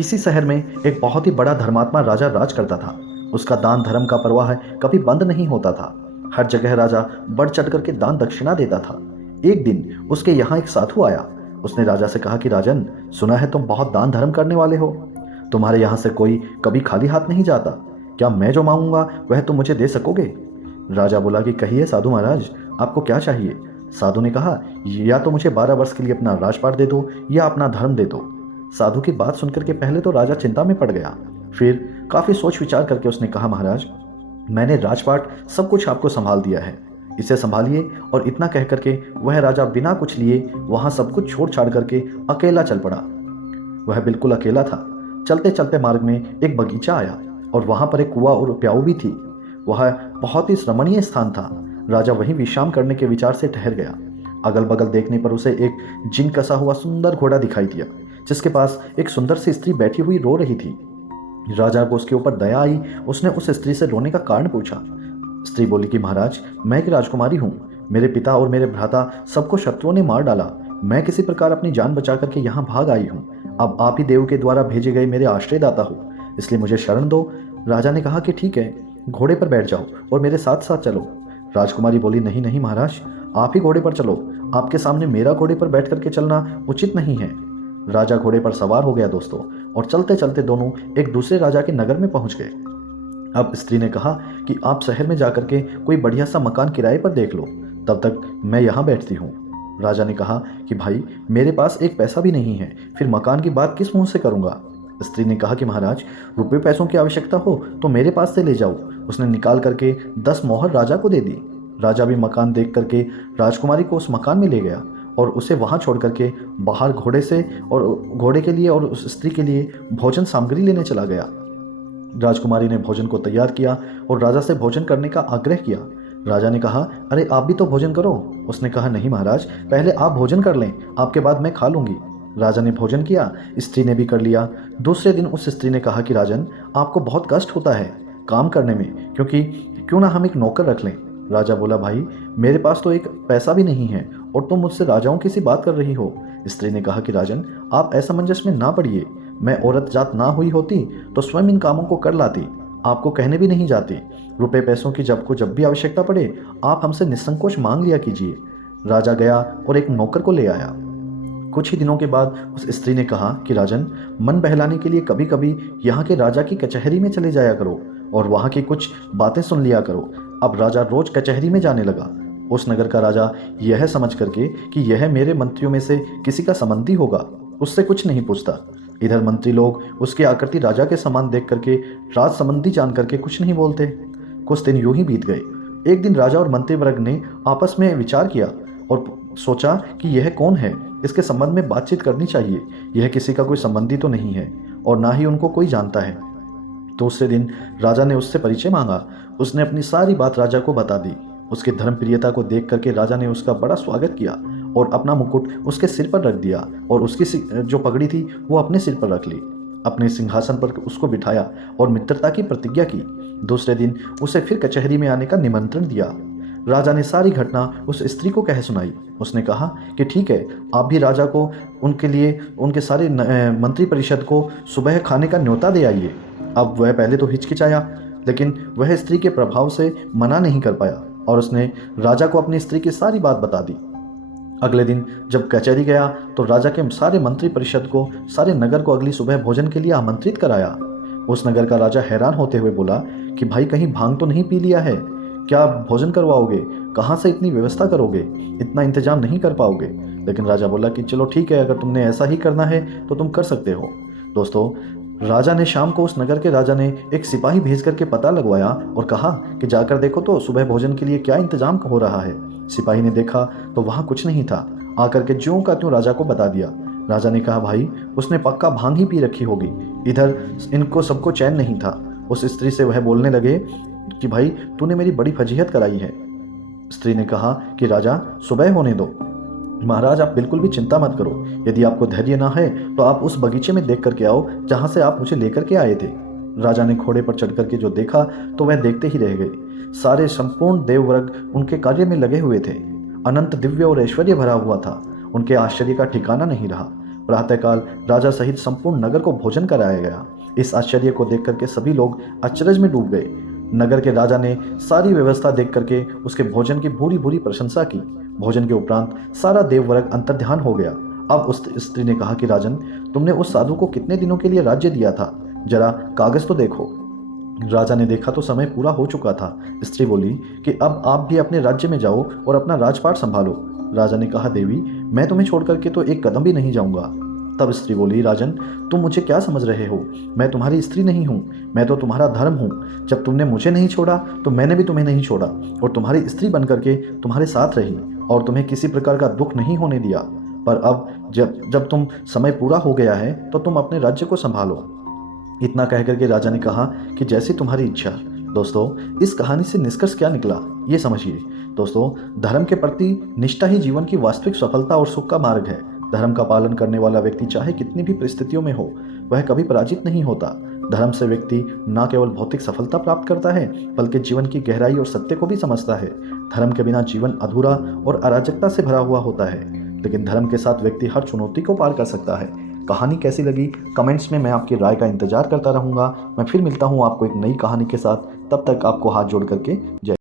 किसी शहर में एक बहुत ही बड़ा धर्मात्मा राजा राज करता था। उसका दान धर्म का प्रवाह कभी बंद नहीं होता था। हर जगह राजा बढ़ चढ़ करके दान दक्षिणा देता था। एक दिन उसके यहाँ एक साधु आया। उसने राजा से कहा कि राजन, सुना है तुम बहुत दान धर्म करने वाले हो। तुम्हारे यहाँ से कोई कभी खाली हाथ नहीं जाता। क्या मैं जो मांगूंगा वह तुम मुझे दे सकोगे? राजा बोला कि कहिए साधु महाराज, आपको क्या चाहिए? साधु ने कहा, या तो मुझे 12 वर्ष के लिए अपना राजपाट दे दो या अपना धर्म दे दो। साधु की बात सुनकर के पहले तो राजा चिंता में पड़ गया। फिर काफी सोच विचार करके उसने कहा, महाराज, मैंने राजपाट सब कुछ आपको संभाल दिया है, इसे संभालिए। और इतना कह करके वह राजा बिना कुछ लिए वहां सब कुछ छोड़ छाड़ करके अकेला चल पड़ा। वह बिल्कुल अकेला था। चलते चलते मार्ग में एक बगीचा आया और वहां पर एक कुआं और प्याऊ भी थी। वह बहुत ही रमणीय स्थान था। राजा वहीं विश्राम करने के विचार से ठहर गया। अगल बगल देखने पर उसे एक जिन कसा हुआ सुंदर घोड़ा दिखाई दिया, जिसके पास एक सुंदर सी स्त्री बैठी हुई रो रही थी। राजा को उसके ऊपर दया आई। उसने उस स्त्री से रोने का कारण पूछा। स्त्री बोली कि महाराज, मैं एक राजकुमारी हूँ। मेरे पिता और मेरे भ्राता सबको शत्रुओं ने मार डाला। मैं किसी प्रकार अपनी जान बचा करके यहाँ भाग आई हूँ। अब आप ही देव के द्वारा भेजे गए मेरे आश्रयदाता हो, इसलिए मुझे शरण दो। राजा ने कहा कि ठीक है, घोड़े पर बैठ जाओ और मेरे साथ साथ चलो। राजकुमारी बोली, नहीं नहीं महाराज, आप ही घोड़े पर चलो। आपके सामने मेरा घोड़े पर बैठ करके चलना उचित नहीं है। राजा घोड़े पर सवार हो गया दोस्तों, और चलते चलते दोनों एक दूसरे राजा के नगर में पहुंच गए। अब स्त्री ने कहा कि आप शहर में जाकर के कोई बढ़िया सा मकान किराए पर देख लो, तब तक मैं यहाँ बैठती हूँ। राजा ने कहा कि भाई, मेरे पास एक पैसा भी नहीं है, फिर मकान की बात किस मुंह से करूँगा? स्त्री ने कहा कि महाराज, रुपये पैसों की आवश्यकता हो तो मेरे पास से ले जाओ। उसने निकाल करके 10 मोहर राजा को दे दी। राजा भी मकान देख करके राजकुमारी को उस मकान में ले गया और उसे वहां छोड़ करके बाहर घोड़े से और घोड़े के लिए और उस स्त्री के लिए भोजन सामग्री लेने चला गया। राजकुमारी ने भोजन को तैयार किया और राजा से भोजन करने का आग्रह किया। राजा ने कहा, अरे आप भी तो भोजन करो। उसने कहा, नहीं महाराज, पहले आप भोजन कर लें, आपके बाद मैं खा लूंगी। राजा ने भोजन किया, स्त्री ने भी कर लिया। दूसरे दिन उस स्त्री ने कहा कि राजन, आपको बहुत कष्ट होता है काम करने में, क्योंकि क्यों ना हम एक नौकर रख लें। राजा बोला, भाई, मेरे पास तो एक पैसा भी नहीं है और तुम मुझसे राजाओं की सी बात कर रही हो। स्त्री ने कहा कि राजन, आप असमंजस में ना पड़िए। मैं औरत जात ना हुई होती तो स्वयं इन कामों को कर लाती, आपको कहने भी नहीं जाती। रुपए पैसों की जब भी आवश्यकता पड़े आप हमसे निसंकोच मांग लिया कीजिए। राजा गया और एक नौकर को ले आया। कुछ ही दिनों के बाद उस स्त्री ने कहा कि राजन, मन बहलाने के लिए कभी कभी यहाँ के राजा की कचहरी में चले जाया करो और वहाँ की कुछ बातें सुन लिया करो। अब राजा रोज कचहरी में जाने लगा। उस नगर का राजा यह समझ करके कि यह मेरे मंत्रियों में से किसी का संबंधी होगा, उससे कुछ नहीं पूछता। इधर मंत्री लोग उसकी आकृति राजा के समान देख करके राज संबंधी जान करके कुछ नहीं बोलते। कुछ दिन यूं ही बीत गए। एक दिन राजा और मंत्री वर्ग ने आपस में विचार किया और सोचा कि यह कौन है, इसके संबंध में बातचीत करनी चाहिए। यह किसी का कोई संबंधी तो नहीं है और ना ही उनको कोई जानता है। दूसरे दिन राजा ने उससे परिचय मांगा। उसने अपनी सारी बात राजा को बता दी। उसकी धर्मप्रियता को देख करके राजा ने उसका बड़ा स्वागत किया और अपना मुकुट उसके सिर पर रख दिया और उसकी जो पगड़ी थी वो अपने सिर पर रख ली। अपने सिंहासन पर उसको बिठाया और मित्रता की प्रतिज्ञा की। दूसरे दिन उसे फिर कचहरी में आने का निमंत्रण दिया। राजा ने सारी घटना उस स्त्री को कह सुनाई। उसने कहा कि ठीक है, आप भी राजा को उनके लिए उनके सारे मंत्री परिषद को सुबह खाने का न्योता दे आइए। अब वह पहले तो हिचकिचाया, लेकिन वह स्त्री के प्रभाव से मना नहीं कर पाया और उसने राजा को अपनी स्त्री की सारी बात बता दी। अगले दिन जब कचहरी गया तो राजा के सारे मंत्री परिषद को, सारे नगर को अगली सुबह भोजन के लिए आमंत्रित कराया। उस नगर का राजा हैरान होते हुए बोला कि भाई, कहीं भांग तो नहीं पी लिया है? क्या भोजन करवाओगे? कहाँ से इतनी व्यवस्था करोगे? इतना इंतजाम नहीं कर पाओगे। लेकिन राजा बोला कि चलो ठीक है, अगर तुमने ऐसा ही करना है तो तुम कर सकते हो। दोस्तों, राजा ने शाम को उस नगर के राजा ने एक सिपाही भेज करके पता लगवाया और कहा कि जाकर देखो तो सुबह भोजन के लिए क्या इंतजाम हो रहा है। सिपाही ने देखा तो वहाँ कुछ नहीं था। आकर के ज्यों का त्यों राजा को बता दिया। राजा ने कहा, भाई, उसने पक्का भांग ही पी रखी होगी। इधर इनको सबको चैन नहीं था। उस स्त्री से वह बोलने लगे कि भाई, तूने मेरी बड़ी फजीहत कराई है। स्त्री ने कहा कि राजा, सुबह होने दो। महाराज, आप बिल्कुल भी चिंता मत करो। यदि आपको धैर्य ना है तो आप उस बगीचे में देख करके आओ जहां से आप मुझे लेकर के आए थे। राजा ने घोड़े पर चढ़ करके जो देखा तो वह देखते ही रह गए। सारे संपूर्ण देववर्ग उनके कार्य में लगे हुए थे। अनंत दिव्य और ऐश्वर्य भरा हुआ था। उनके आश्चर्य का ठिकाना नहीं रहा। प्रातःकाल राजा सहित संपूर्ण नगर को भोजन कराया गया। इस आश्चर्य को देख करके सभी लोग अचरज में डूब गए। नगर के राजा ने सारी व्यवस्था देख करके उसके भोजन की भूरी भूरी प्रशंसा की। भोजन के उपरांत सारा देववर्ग अंतर्ध्यान हो गया। अब उस स्त्री ने कहा कि राजन, तुमने उस साधु को कितने दिनों के लिए राज्य दिया था? जरा कागज तो देखो। राजा ने देखा तो समय पूरा हो चुका था। स्त्री बोली कि अब आप भी अपने राज्य में जाओ और अपना राजपाट संभालो। राजा ने कहा, देवी, मैं तुम्हें छोड़ करके तो एक कदम भी नहीं जाऊंगा। तब स्त्री बोली, राजन, तुम मुझे क्या समझ रहे हो? मैं तुम्हारी स्त्री नहीं हूँ, मैं तो तुम्हारा धर्म हूँ। जब तुमने मुझे नहीं छोड़ा तो मैंने भी तुम्हें नहीं छोड़ा और तुम्हारी स्त्री बन करके तुम्हारे साथ रही और तुम्हें किसी प्रकार का दुख नहीं होने दिया। पर अब जब तुम समय पूरा हो गया है तो तुम अपने राज्य को संभालो। इतना कह करके राजा ने कहा कि जैसी तुम्हारी इच्छा। दोस्तों, इस कहानी से निष्कर्ष क्या निकला ये समझिए। दोस्तों, धर्म के प्रति निष्ठा ही जीवन की वास्तविक सफलता और सुख का मार्ग है। धर्म का पालन करने वाला व्यक्ति चाहे कितनी भी परिस्थितियों में हो, वह कभी पराजित नहीं होता। धर्म से व्यक्ति न केवल भौतिक सफलता प्राप्त करता है, बल्कि जीवन की गहराई और सत्य को भी समझता है। धर्म के बिना जीवन अधूरा और अराजकता से भरा हुआ होता है, लेकिन धर्म के साथ व्यक्ति हर चुनौती को पार कर सकता है। कहानी कैसी लगी कमेंट्स में मैं आपकी राय का इंतजार करता रहूँगा। मैं फिर मिलता हूँ आपको एक नई कहानी के साथ। तब तक आपको हाथ जोड़ करके जय।